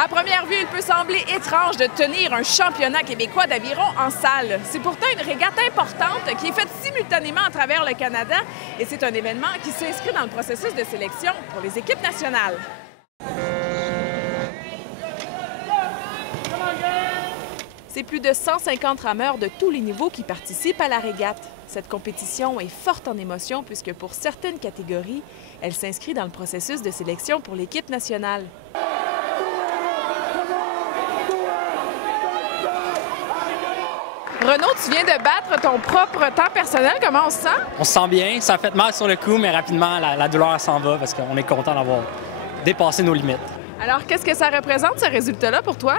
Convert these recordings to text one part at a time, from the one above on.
À première vue, il peut sembler étrange de tenir un championnat québécois d'aviron en salle. C'est pourtant une régate importante qui est faite simultanément à travers le Canada et c'est un événement qui s'inscrit dans le processus de sélection pour les équipes nationales. C'est plus de 150 rameurs de tous les niveaux qui participent à la régate. Cette compétition est forte en émotion puisque pour certaines catégories, elle s'inscrit dans le processus de sélection pour l'équipe nationale. Renaud, tu viens de battre ton propre temps personnel. Comment on se sent? On se sent bien. Ça a fait mal sur le coup, mais rapidement, la douleur s'en va parce qu'on est content d'avoir dépassé nos limites. Alors, qu'est-ce que ça représente, ce résultat-là, pour toi?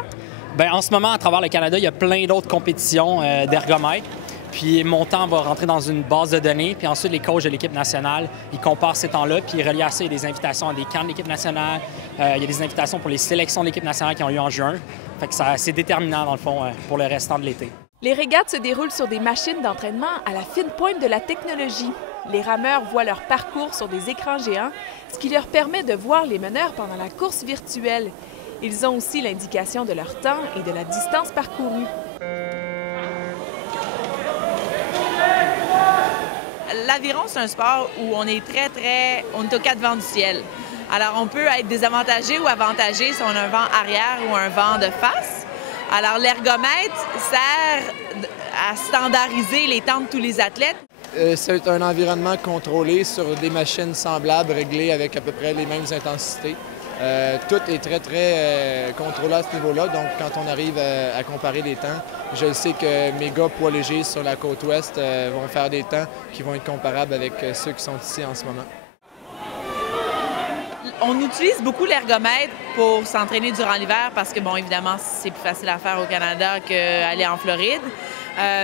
Bien, en ce moment, à travers le Canada, il y a plein d'autres compétitions d'ergomètres. Puis mon temps va rentrer dans une base de données. Puis ensuite, les coachs de l'équipe nationale, ils comparent ces temps-là. Puis reliés à ça, il y a des invitations à des camps de l'équipe nationale. Il y a des invitations pour les sélections de l'équipe nationale qui ont lieu en juin. Fait que c'est déterminant, dans le fond, pour le restant de l'été. Les régates se déroulent sur des machines d'entraînement à la fine pointe de la technologie. Les rameurs voient leur parcours sur des écrans géants, ce qui leur permet de voir les meneurs pendant la course virtuelle. Ils ont aussi l'indication de leur temps et de la distance parcourue. L'aviron, c'est un sport où on est on est aux quatre vents du ciel. Alors, on peut être désavantagé ou avantagé si on a un vent arrière ou un vent de face. Alors, l'ergomètre sert à standardiser les temps de tous les athlètes. C'est un environnement contrôlé sur des machines semblables, réglées avec à peu près les mêmes intensités. Tout est très contrôlé à ce niveau-là. Donc, quand on arrive à comparer les temps, je sais que mes gars poids légers sur la côte ouest vont faire des temps qui vont être comparables avec ceux qui sont ici en ce moment. On utilise beaucoup l'ergomètre pour s'entraîner durant l'hiver parce que, bon, évidemment, c'est plus facile à faire au Canada qu'aller en Floride.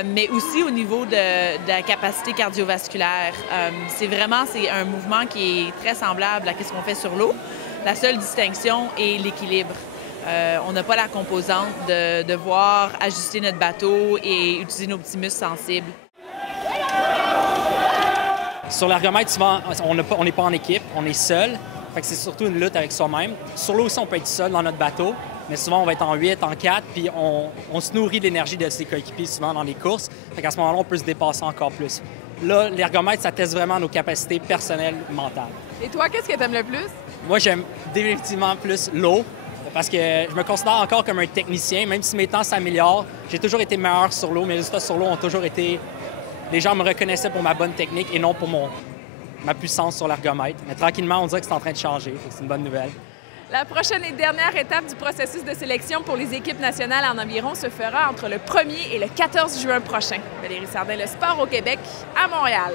Mais aussi au niveau de la capacité cardiovasculaire. C'est un mouvement qui est très semblable à ce qu'on fait sur l'eau. La seule distinction est l'équilibre. On n'a pas la composante de devoir ajuster notre bateau et utiliser nos petits muscles sensibles. Sur l'ergomètre, souvent, on n'est pas en équipe, on est seul. Fait que c'est surtout une lutte avec soi-même. Sur l'eau aussi, on peut être seul dans notre bateau, mais souvent, on va être en 8, en 4, puis on se nourrit de l'énergie de ses coéquipiers souvent dans les courses. Fait qu'à ce moment-là, on peut se dépasser encore plus. Là, l'ergomètre, ça teste vraiment nos capacités personnelles, mentales. Et toi, qu'est-ce que tu aimes le plus? Moi, j'aime définitivement plus l'eau parce que je me considère encore comme un technicien. Même si mes temps s'améliorent, j'ai toujours été meilleur sur l'eau. Mes résultats sur l'eau ont toujours été... Les gens me reconnaissaient pour ma bonne technique et non pour ma puissance sur l'ergomètre. Mais tranquillement, on dirait que c'est en train de changer. C'est une bonne nouvelle. La prochaine et dernière étape du processus de sélection pour les équipes nationales en aviron se fera entre le 1er et le 14 juin prochain. Valérie Sardin, Le Sport au Québec, à Montréal.